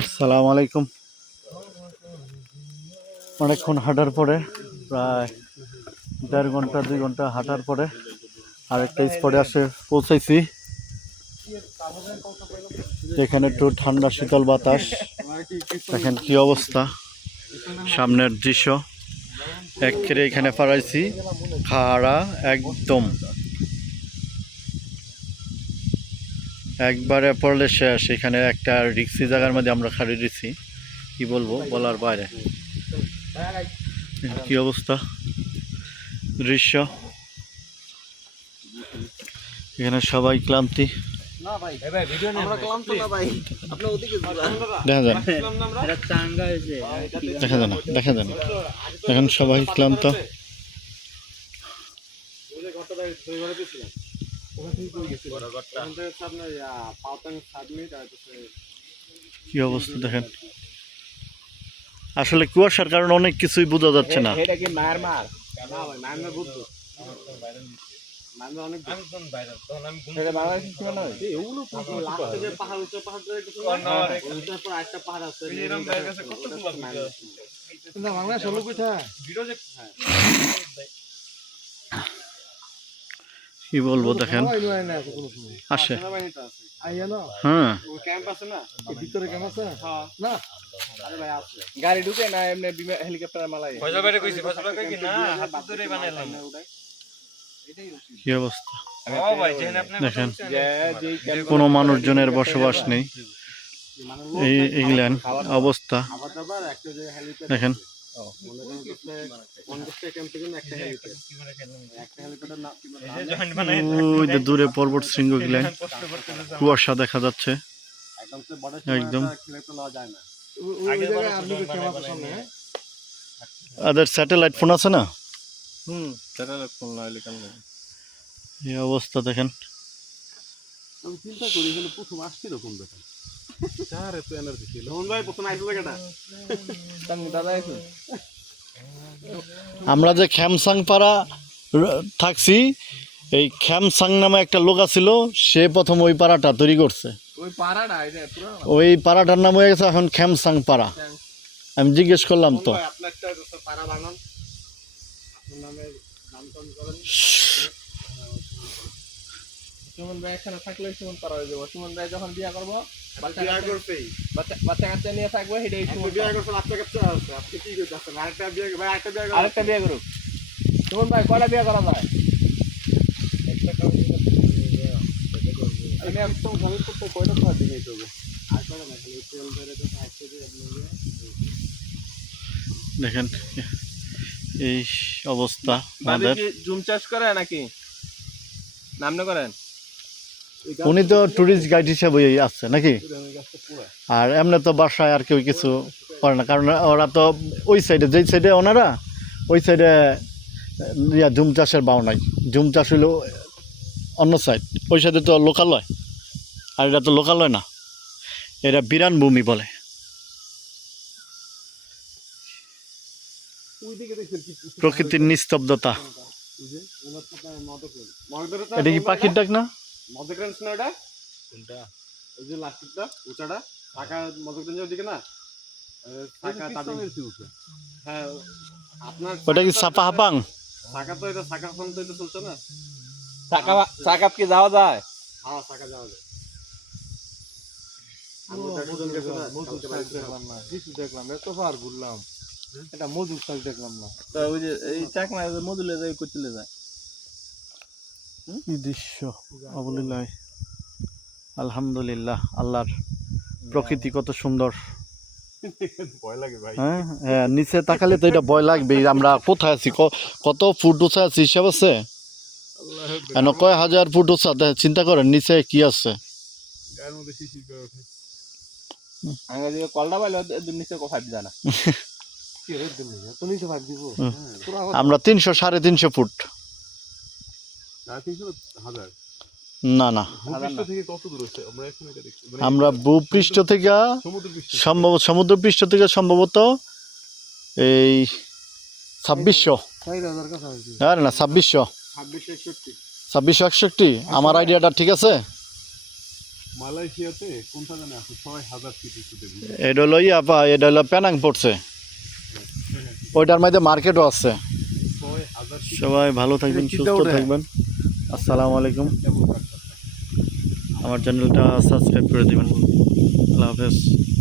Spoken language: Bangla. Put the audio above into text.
আসসালামু আলাইকুম। অনেকক্ষণ হাঁটার পরে প্রায় 1.5 ঘন্টা 2 ঘন্টা হাঁটার পরে আরেকটা স্পটে পৌঁছাইছি। এখানে একটু ঠান্ডা শীতল বাতাস, দেখেন কি অবস্থা সামনের দৃশ্য। একেবারে এখানে পাড়াইছি খাড়া, একবারে পড়লে শেষ। এখানে একটা রিক্সি জায়গার মধ্যে আমরা খাড়ি দিচ্ছি, কি বলবো বলার বাইরে। কি অবস্থা দৃশ্য, এখানে সবাই ক্লান্তি দেখা যায় না, এখন সবাই ক্লান্ত। কি অবস্থা দেখেন, আসলে কুয়াশার কারণে অনেক কিছুই বোঝা যাচ্ছে না। কি বলবো দেখেন, আসে হ্যাঁ গাড়ি ঢুকে না এমনি হেলিকপ্টার মালাই কি অবস্থা দেখেন, কোনো মানুষজনের বসবাস নেই। এই ইংল্যান্ড অবস্থা দেখেন, ওই যে দূরে পর্বত শৃঙ্গ গিলেন, কুয়াশা দেখা যাচ্ছে একদম। আদের স্যাটেলাইট ফোন আছে না? স্যাটেলাইট ফোন লাগাইলে কেন এই অবস্থা দেখেন। আমি চিন্তা করি এখানে প্রথম আসছি এরকম দেখেন কার এত এনার্জি ছিল। মোহন ভাই প্রথম আইসো জায়গাটা দাদা আইসো। আমরা যে খ্যামসাং পাড়া থাকছি, এই খ্যামসাং নামে একটা লোক ছিল, সে প্রথম ওই পাড়াটা তৈরি করছে। ওই পাড়াটার নাম হয়ে গেছে এখন খ্যামসাং পাড়া। আমি জিজ্ঞেস করলাম তো, সুমন ভাই এখানে থাকলে সুমন পারা হয়ে যাবো। সুমন ভাই যখন বিয়া করবো বাচ্চা কাচ্চা নিয়ে থাকবো, সেটাই আরেকটা বিয়ে করুক। সুমন ভাই কয়টা বিয়ে করা যায়? দেখেন এই অবস্থা। আমাদের জুম চাষ করে নাকি নামনে করেন? উনি তো টুরিস্ট গাইড হিসেবে আসছে নাকি, আর এমনি তো বাসায় আর কেউ কিছু করে না, কারণ ওরা তো ওই সাইডে, যেই সাইডে ওনারা ওই সাইডে জুম চাষের বাও নাই। জুম চাষ হইল অন্য সাইড, ওই সাইডে তো লোকালয়, আর এটা তো লোকালয় না, এটা বিরান ভূমি বলে। প্রকৃতির নিস্তব্ধতা। এটা কি পাখির ডাক না? ওটা কি সাপা হাপাং? সাকাত কি যাওয়া যায়? দেখলাম এত ফার ঘুরলাম, এটা মজুর শাক দেখলাম না। ওই যে এই চাকমা মজুলে যায়, কুচলে যায়। কি দৃশ্য অবলীলায়। আলহামদুলিল্লাহ, আল্লাহর প্রকৃতি কত সুন্দর। ভয় লাগে ভাই। হ্যাঁ, নিচে তাকালে তো এটা ভয় লাগবে। আমরা কোথায় আছি, কত ফুট উঁচা আছি হিসাব আছে? কয় হাজার ফুট উঁচা, চিন্তা করেন নিচে কি আছে। আমরা 300 350 ফুট। না না, আমরা ভূপৃষ্ঠ থেকে সম্ভবত সমুদ্রপৃষ্ঠ থেকে সম্ভবত এই 2600, আরে না 2600 2661। আমার আইডিয়াটা ঠিক আছে? মালয়েশিয়াতে কোনটা জানে আছে 6000 ফিট উঁচুতে এটা হলো আপা, এটা হলো পেনাং পড়ছে, ওইটার মধ্যে মার্কেটও আছে। 6000 ফিট সবাই ভালো থাকবেন, সুস্থ থাকবেন। আসসালামু আলাইকুম। আমার চ্যানেলটা সাবস্ক্রাইব করে দিবেন। আল্লাহ হাফেজ।